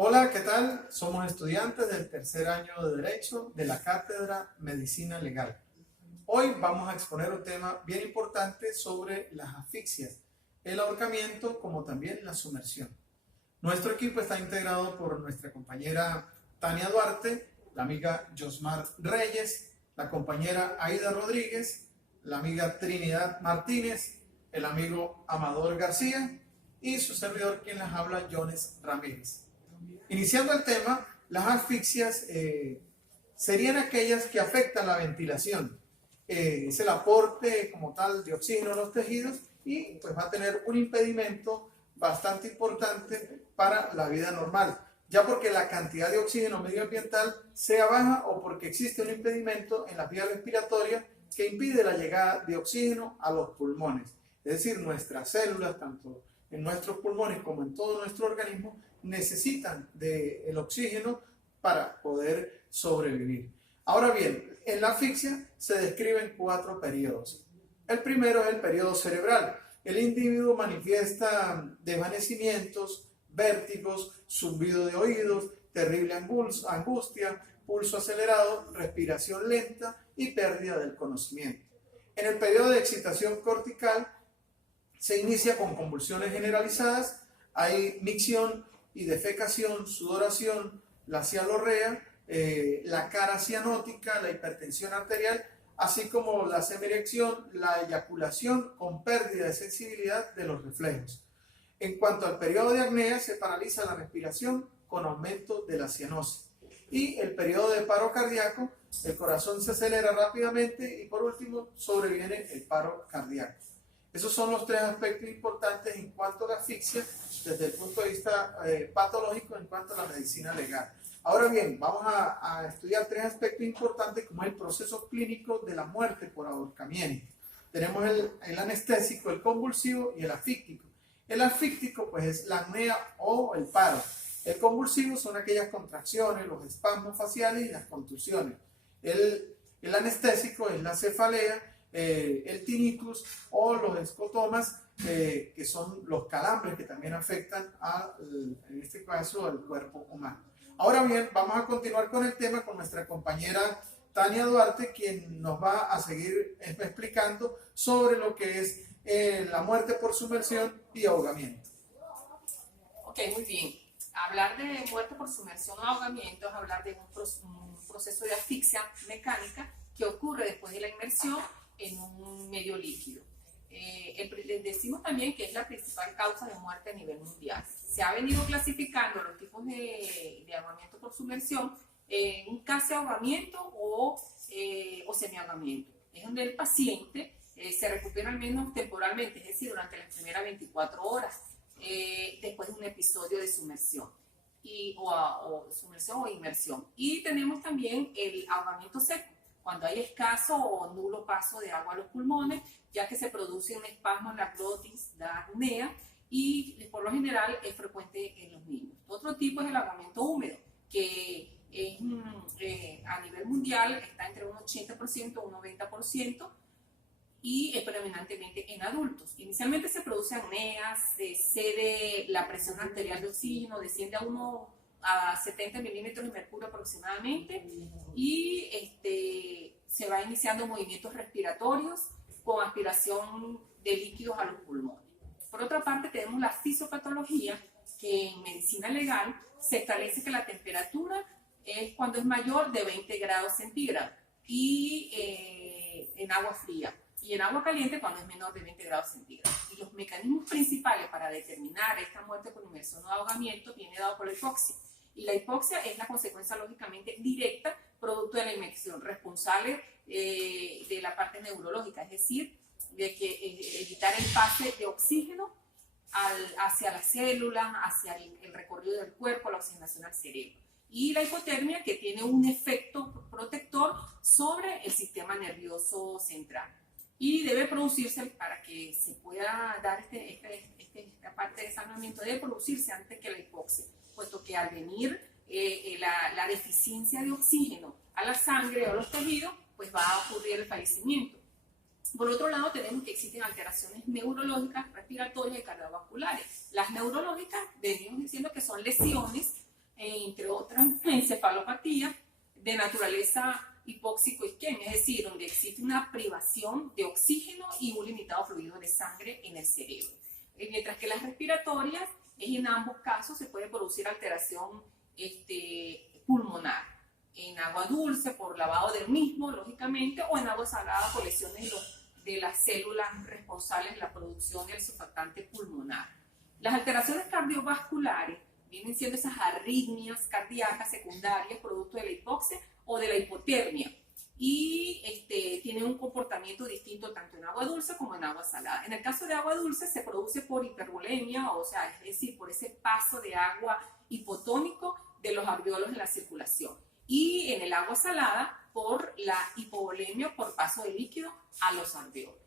Hola, ¿qué tal? Somos estudiantes del tercer año de Derecho de la Cátedra Medicina Legal. Hoy vamos a exponer un tema bien importante sobre las asfixias, el ahorcamiento como también la sumersión. Nuestro equipo está integrado por nuestra compañera Tania Duarte, la amiga Josmar Reyes, la compañera Aida Rodríguez, la amiga Trinidad Martínez, el amigo Amador García y su servidor quien les habla, Jones Ramírez. Iniciando el tema, las asfixias serían aquellas que afectan la ventilación. Es el aporte como tal de oxígeno a los tejidos y pues va a tener un impedimento bastante importante para la vida normal, ya porque la cantidad de oxígeno medioambiental sea baja o porque existe un impedimento en la vía respiratoria que impide la llegada de oxígeno a los pulmones. Es decir, nuestras células, tanto en nuestros pulmones como en todo nuestro organismo, necesitan del oxígeno para poder sobrevivir. Ahora bien, en la asfixia se describen 4 periodos. El primero es el periodo cerebral. El individuo manifiesta desvanecimientos, vértigos, zumbido de oídos, terrible angustia, pulso acelerado, respiración lenta y pérdida del conocimiento. En el periodo de excitación cortical se inicia con convulsiones generalizadas, hay micción y defecación, sudoración, la cialorrea, la cara cianótica, la hipertensión arterial, así como la semirección, la eyaculación con pérdida de sensibilidad de los reflejos. En cuanto al periodo de apnea, se paraliza la respiración con aumento de la cianosis. Y el periodo de paro cardíaco, el corazón se acelera rápidamente y por último sobreviene el paro cardíaco. Esos son los 3 aspectos importantes en cuanto a la asfixia desde el punto de vista patológico en cuanto a la medicina legal. Ahora bien, vamos a estudiar 3 aspectos importantes como el proceso clínico de la muerte por ahorcamiento. Tenemos el anestésico, el convulsivo y el asfíctico. El asfíctico pues es la apnea o el paro. El convulsivo son aquellas contracciones, los espasmos faciales y las contusiones. El anestésico es la cefalea, el tinnitus o los escotomas, que son los calambres que también afectan en este caso al cuerpo humano. Ahora bien, vamos a continuar con el tema con nuestra compañera Tania Duarte, quien nos va a seguir explicando sobre lo que es la muerte por sumersión y ahogamiento. Ok, muy bien. Hablar de muerte por sumersión o ahogamiento es hablar de un proceso de asfixia mecánica que ocurre después de la inmersión en un medio líquido. Decimos también que es la principal causa de muerte a nivel mundial. Se ha venido clasificando los tipos de ahogamiento por sumersión en casi ahogamiento o semiahogamiento. Es donde el paciente se recupera al menos temporalmente, es decir, durante las primeras 24 horas después de un episodio de sumersión sumersión o inmersión. Y tenemos también el ahogamiento seco, cuando hay escaso o nulo paso de agua a los pulmones, ya que se produce un espasmo en la glotis, la apnea, y por lo general es frecuente en los niños. Otro tipo es el ahogamiento húmedo, que es, a nivel mundial está entre un 80% y un 90%, y es predominantemente en adultos. Inicialmente se produce apnea, se cede la presión arterial de oxígeno, desciende a 70 milímetros de mercurio aproximadamente, y se va iniciando movimientos respiratorios con aspiración de líquidos a los pulmones. Por otra parte, tenemos la fisiopatología, que en medicina legal se establece que la temperatura es cuando es mayor de 20 grados centígrados y en agua fría, y en agua caliente cuando es menor de 20 grados centígrados. Y los mecanismos principales para determinar esta muerte por inmersión o ahogamiento viene dado por la hipoxia. Y la hipoxia es la consecuencia lógicamente directa producto de la inmersión, responsable de la parte neurológica, es decir, de que evitar el pase de oxígeno hacia las células, hacia el recorrido del cuerpo, la oxigenación al cerebro. Y la hipotermia, que tiene un efecto protector sobre el sistema nervioso central. Y debe producirse, para que se pueda dar esta parte de sanamiento, debe producirse antes que la hipoxia, puesto que al venir la deficiencia de oxígeno a la sangre o a los tejidos, pues va a ocurrir el fallecimiento. Por otro lado, tenemos que existen alteraciones neurológicas, respiratorias y cardiovasculares. Las neurológicas, venimos diciendo que son lesiones entre otras encefalopatías de naturaleza hipóxico-isquemia, es decir, donde existe una privación de oxígeno y un limitado fluido de sangre en el cerebro. Mientras que las respiratorias, en ambos casos se puede producir alteración pulmonar, en agua dulce por lavado del mismo, lógicamente, o en agua salada por lesiones de las células responsables de la producción del surfactante pulmonar. Las alteraciones cardiovasculares vienen siendo esas arritmias cardíacas secundarias producto de la hipoxia o de la hipotermia, y tienen un comportamiento distinto tanto en agua dulce como en agua salada. En el caso de agua dulce se produce por hipervolemia, o sea, es decir, por ese paso de agua hipotónico de los alveolos en la circulación, y en el agua salada por la hipovolemia por paso de líquido a los alveolos.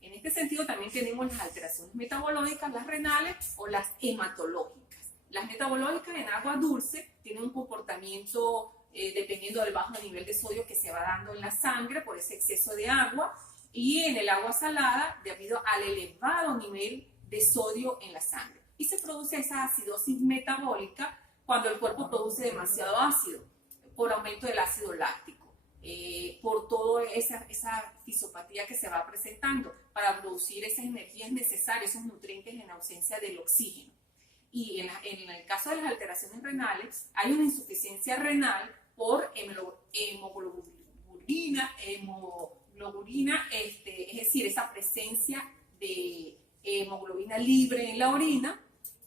En este sentido también tenemos las alteraciones metabológicas, las renales o las hematológicas. Las metabológicas en agua dulce tienen un comportamiento dependiendo del bajo nivel de sodio que se va dando en la sangre por ese exceso de agua, y en el agua salada debido al elevado nivel de sodio en la sangre. Y se produce esa acidosis metabólica cuando el cuerpo produce demasiado ácido por aumento del ácido láctico, por toda esa fisiopatía que se va presentando para producir esas energías necesarias, esos nutrientes en ausencia del oxígeno. Y en el caso de las alteraciones renales, hay una insuficiencia renal por hemoglobina, es decir, esa presencia de hemoglobina libre en la orina,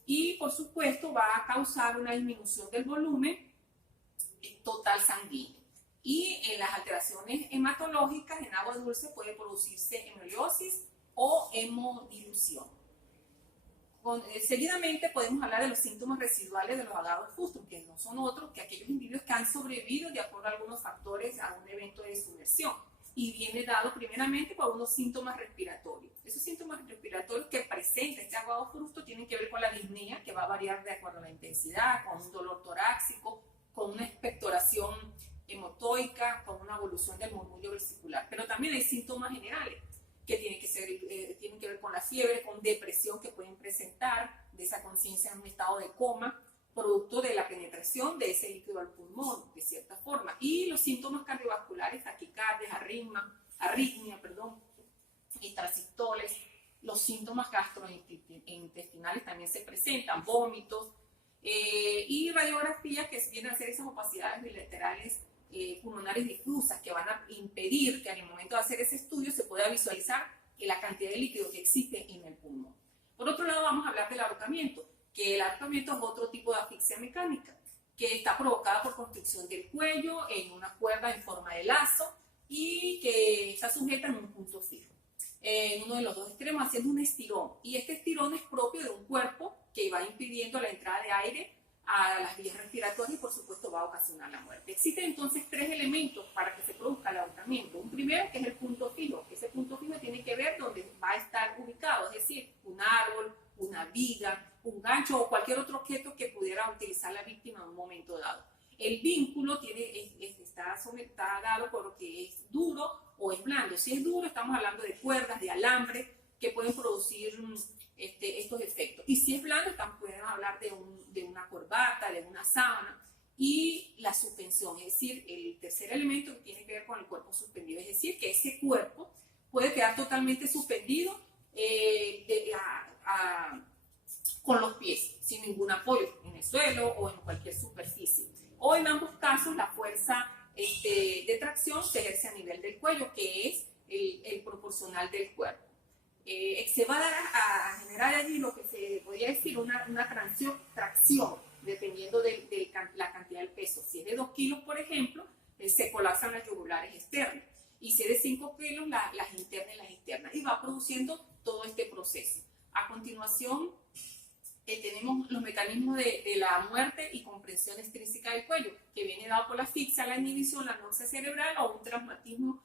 y por supuesto va a causar una disminución del volumen total sanguíneo. Y en las alteraciones hematológicas en agua dulce puede producirse hemoliosis o hemodilución. Seguidamente podemos hablar de los síntomas residuales de los agados fustrum, que no son otros que aquellos individuos que han sobrevivido de acuerdo a algunos factores a un evento de sumersión, y viene dado primeramente por unos síntomas respiratorios. Esos síntomas respiratorios que presenta este agado fustrum tienen que ver con la disnea, que va a variar de acuerdo a la intensidad, con un dolor torácico, con una expectoración hemotoica, con una evolución del murmullo vesicular. Pero también hay síntomas generales que tienen que ver con la fiebre, con depresión que pueden presentar, de esa conciencia en un estado de coma, producto de la penetración de ese líquido al pulmón, de cierta forma. Y los síntomas cardiovasculares, taquicardias, arritmia, intrasistoles, los síntomas gastrointestinales también se presentan, vómitos, y radiografías que vienen a hacer esas opacidades bilaterales pulmonares difusas que van a impedir que al momento de hacer ese estudio se pueda visualizar la cantidad de líquido que existe en el pulmón. Por otro lado, vamos a hablar del ahorcamiento, que el ahorcamiento es otro tipo de asfixia mecánica que está provocada por constricción del cuello en una cuerda en forma de lazo y que está sujeta en un punto fijo, en uno de los dos extremos, haciendo un estirón. Y este estirón es propio de un cuerpo que va impidiendo la entrada de aire a las vías respiratorias y por supuesto va a ocasionar la muerte. Existen entonces tres elementos para que se produzca el ahorcamiento. Un primero, que es el punto fijo. Ese punto fijo tiene que ver donde va a estar ubicado, es decir, un árbol, una viga, un gancho o cualquier otro objeto que pudiera utilizar la víctima en un momento dado. El vínculo está dado por lo que es duro o es blando. Si es duro, estamos hablando de cuerdas, de alambre, que pueden producir estos efectos. Y si es blando, pueden hablar de una corbata, de una sábana. Y la suspensión, es decir, el tercer elemento que tiene que ver con el cuerpo suspendido, es decir, que ese cuerpo puede quedar totalmente suspendido con los pies, sin ningún apoyo en el suelo o en cualquier superficie. O en ambos casos, la fuerza de tracción se ejerce a nivel del cuello, que es el proporcional del cuerpo. Se va a dar a generar allí lo que se podría decir una tracción, dependiendo de la cantidad del peso. Si es de 2 kilos, por ejemplo, se colapsan las yugulares externas. Y si es de 5 kilos, las internas y las externas. Y va produciendo todo este proceso. A continuación, tenemos los mecanismos de la muerte y comprensión extrínseca del cuello, que viene dado por la asfixia, la inhibición, la anoxia cerebral o un traumatismo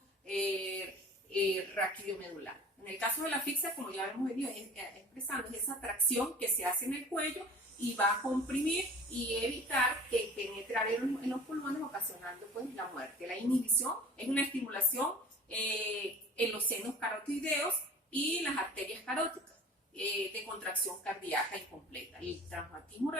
raquidiomedular. En el caso de la asfixia, como ya hemos venido expresando, es esa tracción que se hace en el cuello y va a comprimir y evitar que penetre en los pulmones, ocasionando pues la muerte. La inhibición es una estimulación en los senos carotideos y las arterias caróticas de contracción cardíaca incompleta. El traumatismo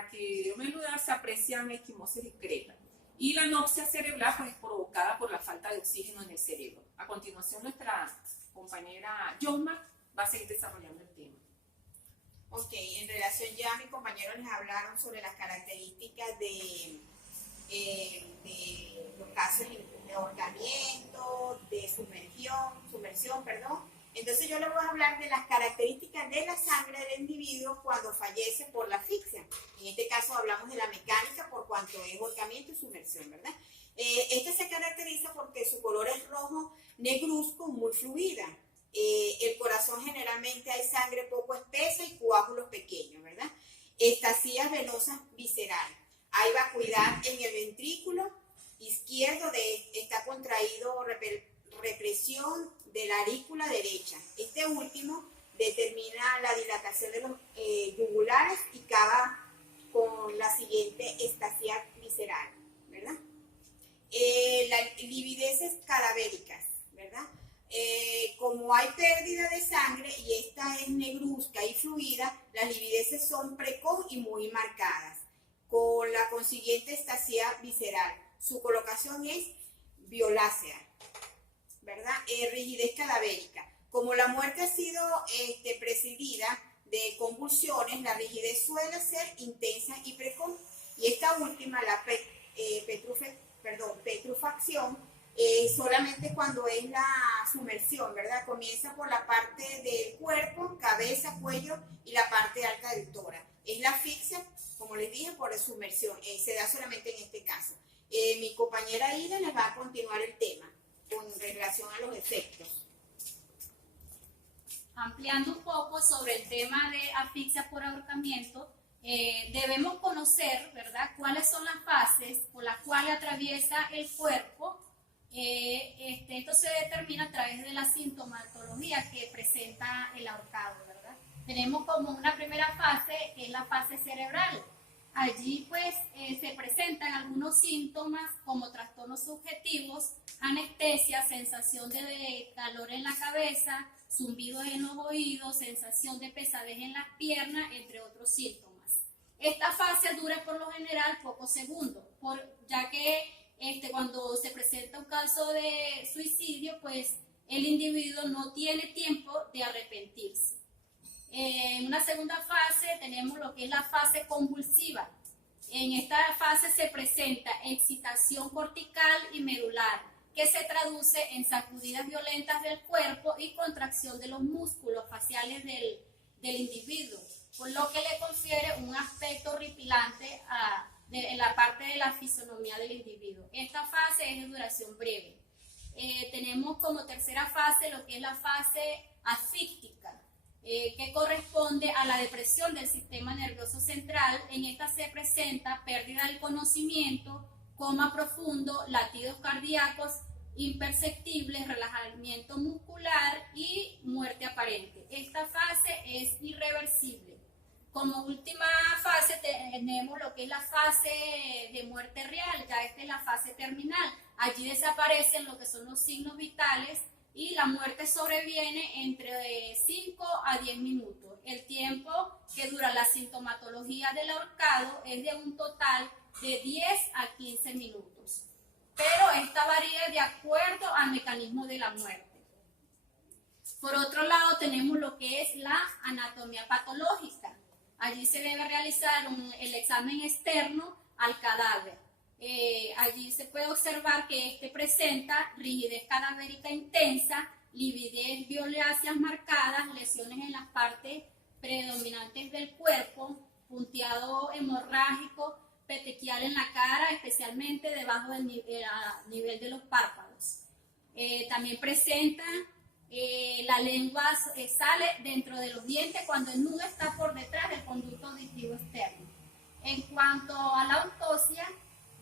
para que Dios me ayude, se aprecian esquimosis discretas. Y la anopsia cerebral pues, es provocada por la falta de oxígeno en el cerebro. A continuación, nuestra compañera Yoma va a seguir desarrollando el tema. Ok, en relación ya mis compañeros les hablaron sobre las características de los casos de ahorcamiento, de sumersión, perdón. Entonces yo les voy a hablar de las características de la sangre del individuo cuando fallece por la asfixia. En este caso hablamos de la mecánica por cuanto es ahorcamiento y sumersión, ¿verdad? Esta se caracteriza porque su color es rojo negruzco, muy fluida. El corazón generalmente hay sangre poco espesa y coágulos pequeños, ¿verdad? Estasías venosas viscerales. Hay vacuidad en el ventrículo izquierdo, está contraído represión de la aurícula derecha. Este último determina la dilatación de los yugulares y acaba con la siguiente estasía visceral, ¿verdad? Las livideces cadavéricas, ¿verdad? Como hay pérdida de sangre y esta es negruzca y fluida, las livideces son precoz y muy marcadas, con la consiguiente estasía visceral. Su colocación es violácea, ¿verdad? Rigidez cadavérica. Como la muerte ha sido precedida de convulsiones, la rigidez suele ser intensa y precoz. Y esta última, la petrufacción, solamente cuando es la sumersión, ¿verdad? Comienza por la parte del cuerpo, cabeza, cuello y la parte alta del tórax. Es la asfixia, como les dije, por sumersión. Se da solamente en este caso. Mi compañera Ida les va a continuar el tema con relación a los efectos. Ampliando un poco sobre el tema de asfixia por ahorcamiento, debemos conocer, ¿verdad?, cuáles son las fases por las cuales atraviesa el cuerpo. Esto se determina a través de la sintomatología que presenta el ahorcado, ¿verdad? Tenemos como una primera fase, que es la fase cerebral. Allí pues se presentan algunos síntomas como trastornos subjetivos, anestesia, sensación de calor en la cabeza, zumbidos en los oídos, sensación de pesadez en las piernas, entre otros síntomas. Esta fase dura por lo general pocos segundos, ya que cuando se presenta un caso de suicidio, pues el individuo no tiene tiempo de arrepentirse. En una segunda fase tenemos lo que es la fase convulsiva. En esta fase se presenta excitación cortical y medular, que se traduce en sacudidas violentas del cuerpo y contracción de los músculos faciales del individuo, por lo que le confiere un aspecto horripilante en la parte de la fisonomía del individuo. Esta fase es de duración breve. Tenemos como tercera fase lo que es la fase asfíctica, que corresponde a la depresión del sistema nervioso central. En esta se presenta pérdida del conocimiento, coma profundo, latidos cardíacos imperceptibles, relajamiento muscular y muerte aparente. Esta fase es irreversible. Como última fase tenemos lo que es la fase de muerte real, ya esta es la fase terminal. Allí desaparecen lo que son los signos vitales y la muerte sobreviene entre 5 a 10 minutos. El tiempo que dura la sintomatología del ahorcado es de un total de 10 a 15 minutos, pero esta varía de acuerdo al mecanismo de la muerte. Por otro lado tenemos lo que es la anatomía patológica. Allí se debe realizar el examen externo al cadáver. Allí se puede observar que presenta rigidez cadavérica intensa, lividez violáceas marcadas, lesiones en las partes predominantes del cuerpo, punteado hemorrágico, petequial en la cara, especialmente debajo del nivel de los párpados. También presenta la lengua sale dentro de los dientes cuando el nudo está por detrás del conducto auditivo externo. En cuanto a la autopsia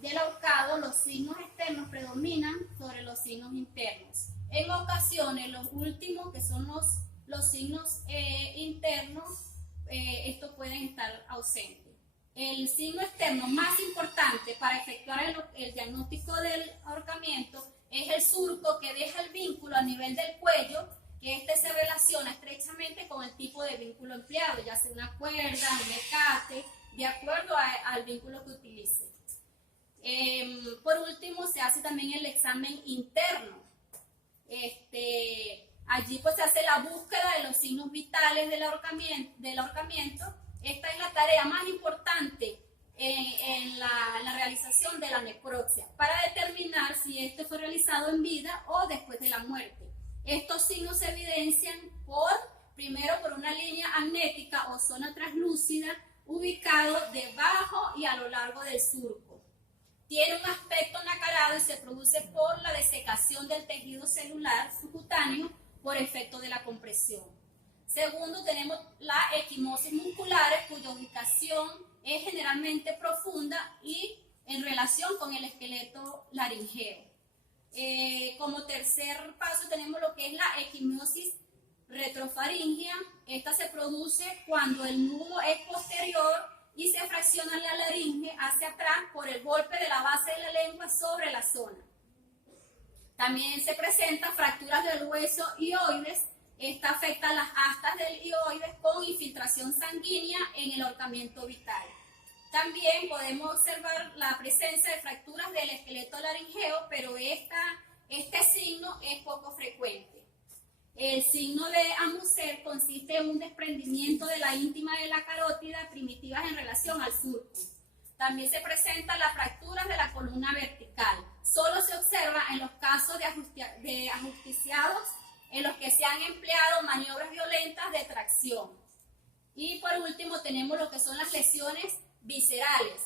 del ahorcado, los signos externos predominan sobre los signos internos. En ocasiones, los últimos, que son los signos internos, estos pueden estar ausentes. El signo externo más importante para efectuar el diagnóstico del ahorcamiento es el surco que deja el vínculo a nivel del cuello, que se relaciona estrechamente con el tipo de vínculo empleado, ya sea una cuerda, un mecate, de acuerdo al vínculo que utilice. Por último, se hace también el examen interno. Allí pues se hace la búsqueda de los signos vitales del ahorcamiento. Esta es la tarea más importante en la realización de la necropsia, para determinar si esto fue realizado en vida o después de la muerte. Estos signos se evidencian primero por una línea agnética o zona translúcida ubicado debajo y a lo largo del surco. Tiene un aspecto nacarado y se produce por la desecación del tejido celular subcutáneo por efecto de la compresión. Segundo, tenemos la equimosis musculares, cuya ubicación es generalmente profunda y en relación con el esqueleto laringeo. Como tercer paso tenemos lo que es la equimosis retrofaringea. Esta se produce cuando el nudo es posterior y se fracciona la laringe hacia atrás por el golpe de la base de la lengua sobre la zona. También se presentan fracturas del hueso hioides. Esta afecta a las astas del hioides con infiltración sanguínea en el ahorcamiento vital. También podemos observar la presencia de fracturas del esqueleto laringeo, pero este signo es poco frecuente. El signo de Amuser consiste en un desprendimiento de la íntima de la carótida primitiva en relación al surco. También se presentan las fracturas de la columna vertical. Solo se observa en los casos de ajusticiados en los que se han empleado maniobras violentas de tracción. Y por último tenemos lo que son las lesiones viscerales.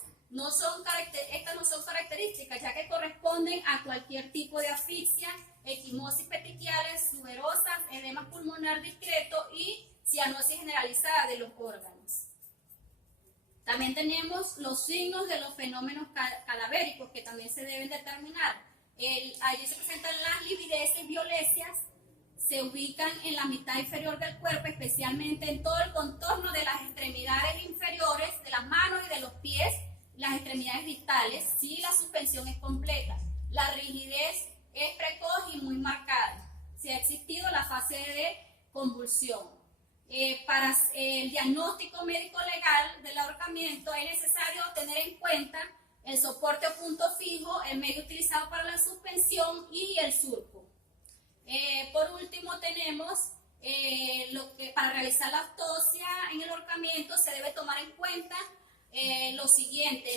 Estas no son características, ya que corresponden a cualquier tipo de asfixia, equimosis petequiales, suberosas, edema pulmonar discreto y cianosis generalizada de los órganos. También tenemos los signos de los fenómenos cadavéricos que también se deben determinar. Allí se presentan las livideces violesias, se ubican en la mitad inferior del cuerpo, especialmente en todo el contorno de las extremidades inferiores, de las manos y de los pies, las extremidades distales, si la suspensión es completa. La rigidez es precoz y muy marcada. Si ha existido la fase de convulsión. Para el diagnóstico médico-legal del ahorcamiento es necesario tener en cuenta el soporte o punto fijo, el medio utilizado para la suspensión y el surco. Por último tenemos para realizar la autopsia en el ahorcamiento se debe tomar en cuenta lo siguiente.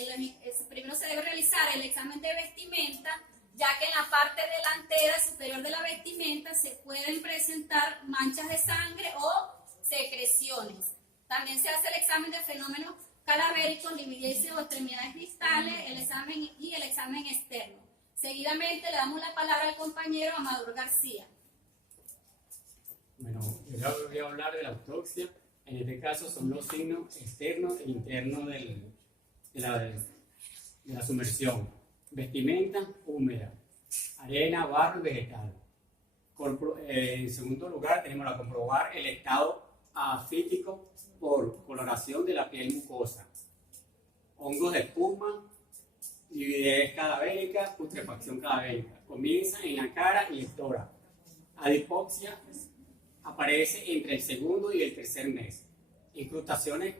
Primero se debe realizar el examen de vestimenta, ya que en la parte delantera superior de la vestimenta se pueden presentar manchas de sangre o secreciones. También se hace el examen de fenómenos cadavéricos, livideces o extremidades distales, el examen externo. Seguidamente le damos la palabra al compañero Amador García. Bueno, yo voy a hablar de la autopsia. En este caso son los signos externos e internos de la sumersión. Vestimenta húmeda, arena, barro y vegetal. En segundo lugar tenemos a comprobar el estado asfíctico por coloración de la piel mucosa, hongos de espuma, lividez cadavérica, putrefacción cadavérica. Comienza en la cara y el tórax. Adipoxia aparece entre el segundo y el tercer mes. Incrustaciones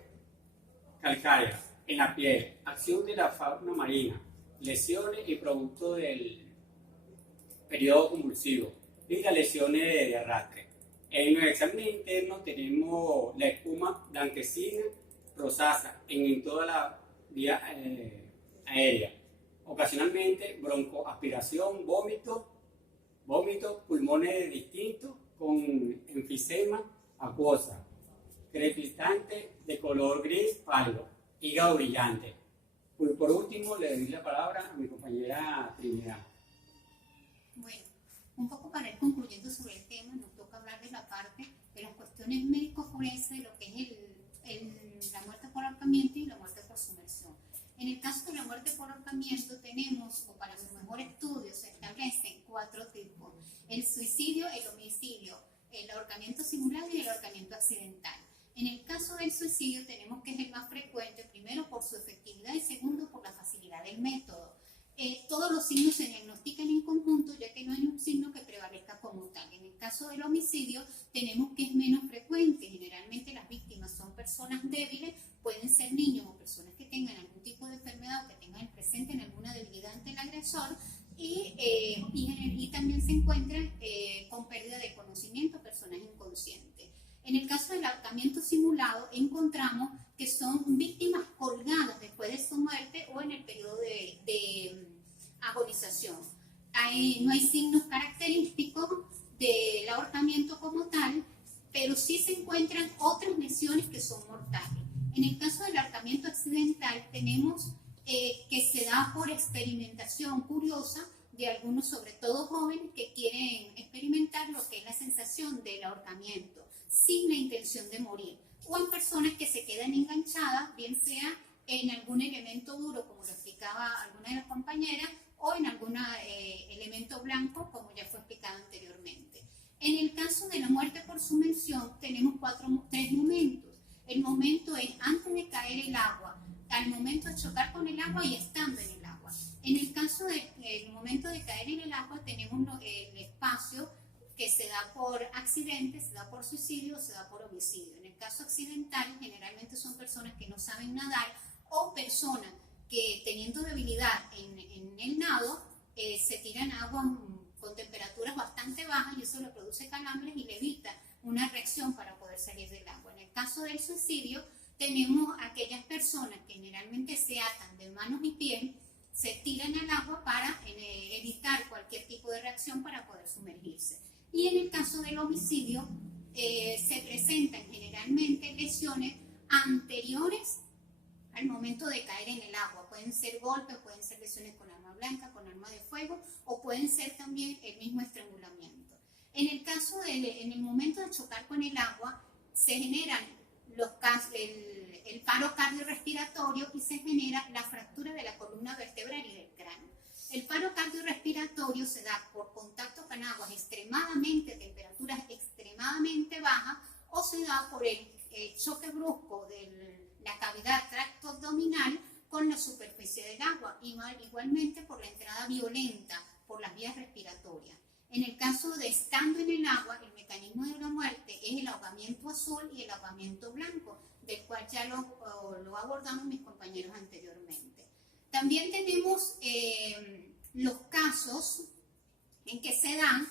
calcáreas en la piel, acción de la fauna marina, lesiones y producto del periodo convulsivo y las lesiones de arrastre. En el examen interno tenemos la espuma blanquecina rosácea en toda la vía aérea. Ocasionalmente broncoaspiración, vómito, pulmones distintos con enfisema acuosa, crepitante de color gris pálido, hígado brillante. Por último, le doy la palabra a mi compañera Trinidad. Bueno, un poco para ir concluyendo sobre el tema, nos toca hablar de la parte de las cuestiones médico-forenses, lo que es la muerte por ahorcamiento y la muerte por sumersión. En el caso de la muerte por ahorcamiento tenemos, o para su mejor estudio, se establecen 4 tipos: el suicidio, el homicidio, el ahorcamiento simulado y el ahorcamiento accidental. En el caso del suicidio tenemos que es el más frecuente, primero por su efectividad y segundo por la facilidad del método. Todos los signos se diagnostican en conjunto, ya que no hay un signo que prevalezca como tal. En el caso del homicidio tenemos que es menos frecuente. Generalmente las víctimas son personas débiles, pueden ser niños o personas agresor y también se encuentran con pérdida de conocimiento, personas inconscientes. En el caso del ahorcamiento simulado, encontramos que son víctimas colgadas después de su muerte o en el periodo de agonización. No hay signos característicos del ahorcamiento como tal, pero sí se encuentran otras lesiones que son mortales. En el caso del ahorcamiento accidental tenemos que se da por experimentación curiosa de algunos, sobre todo jóvenes, que quieren experimentar lo que es la sensación del ahorcamiento sin la intención de morir, o en personas que se quedan enganchadas, bien sea en algún elemento duro, como lo explicaba alguna de las compañeras, o en algún elemento blanco, como ya fue explicado anteriormente. En el caso de la muerte por sumersión, tenemos tres momentos. El momento es antes de caer el agua, al momento de chocar con el agua y estando en el agua. En el caso del momento de caer en el agua, tenemos el espacio que se da por accidente, se da por suicidio, se da por homicidio. En el caso accidental, generalmente son personas que no saben nadar o personas que, teniendo debilidad en el nado, se tiran agua con temperaturas bastante bajas y eso le produce calambres y le evita una reacción para poder salir del agua. En el caso del suicidio, tenemos aquellas personas que generalmente se atan de manos y pies, se tiran al agua para evitar cualquier tipo de reacción para poder sumergirse. Y en el caso del homicidio, se presentan generalmente lesiones anteriores al momento de caer en el agua. Pueden ser golpes, pueden ser lesiones con arma blanca, con arma de fuego, o pueden ser también el mismo estrangulamiento. En el caso en el momento de chocar con el agua, se generan el paro cardiorrespiratorio y se genera la fractura de la columna vertebral y del cráneo. El paro cardiorrespiratorio se da por contacto con aguas temperaturas extremadamente bajas, o se da por el choque brusco de la cavidad tracto abdominal con la superficie del agua, igualmente por la entrada violenta por las vías respiratorias. En el caso de estando en el agua, el mecanismo de la muerte es el ahogamiento azul y el ahogamiento blanco, del cual ya lo abordamos mis compañeros anteriormente. También tenemos los casos en que se dan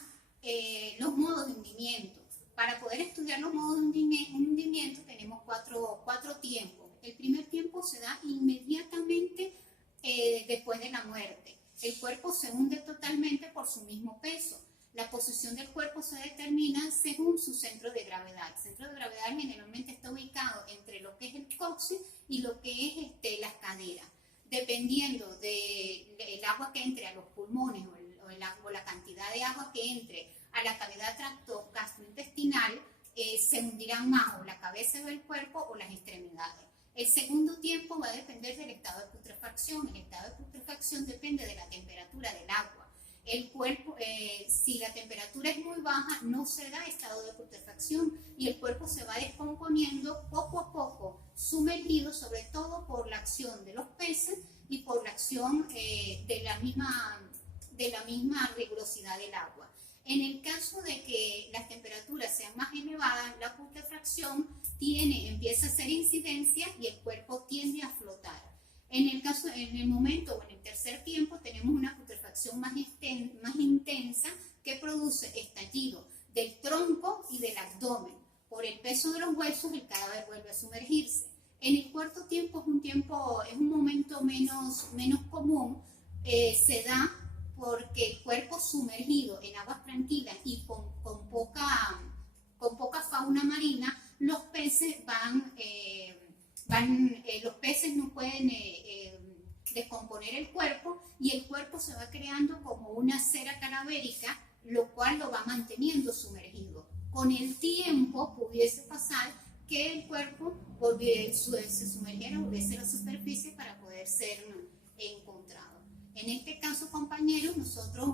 los modos de hundimiento. Para poder estudiar los modos de hundimiento tenemos cuatro tiempos. El primer tiempo se da inmediatamente después de la muerte. El cuerpo se hunde totalmente por su mismo peso. La posición del cuerpo se determina según su centro de gravedad. El centro de gravedad generalmente está ubicado entre lo que es el coxis y lo que es las caderas. Dependiendo del agua que entre a los pulmones o la cantidad de agua que entre a la cavidad tracto gastrointestinal, se hundirán más o la cabeza del cuerpo o las extremidades. El segundo tiempo va a depender del estado de putrefacción. El estado de putrefacción depende de la temperatura del agua. El cuerpo, si la temperatura es muy baja, no se da estado de putrefacción y el cuerpo se va descomponiendo poco a poco, sumergido sobre todo por la acción de los peces y por la acción de la misma rigurosidad del agua. En el caso de que las temperaturas sean más elevadas, la putrefacción empieza a hacer incidencia y el cuerpo tiende a flotar. En el momento o en el tercer tiempo tenemos una putrefacción más intensa que produce estallido del tronco y del abdomen. Por el peso de los huesos el cadáver vuelve a sumergirse. En el cuarto tiempo es un momento menos común, se da porque el cuerpo sumergido en aguas tranquilas y con poca fauna marina, los peces los peces no pueden descomponer el cuerpo y el cuerpo se va creando como una cera cadavérica, lo cual lo va manteniendo sumergido. Con el tiempo pudiese pasar que el cuerpo se sumergiera, volviese a la superficie para poder ser encontrado. En este caso, compañeros, nosotros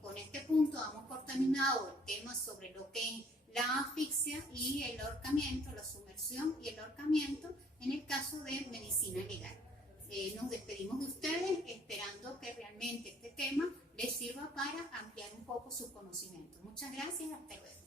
con este punto damos por terminado el tema sobre lo que es la asfixia y el ahorcamiento, la sumersión y el ahorcamiento en el caso de medicina legal. Nos despedimos de ustedes esperando que realmente este tema les sirva para ampliar un poco sus conocimientos. Muchas gracias, hasta luego.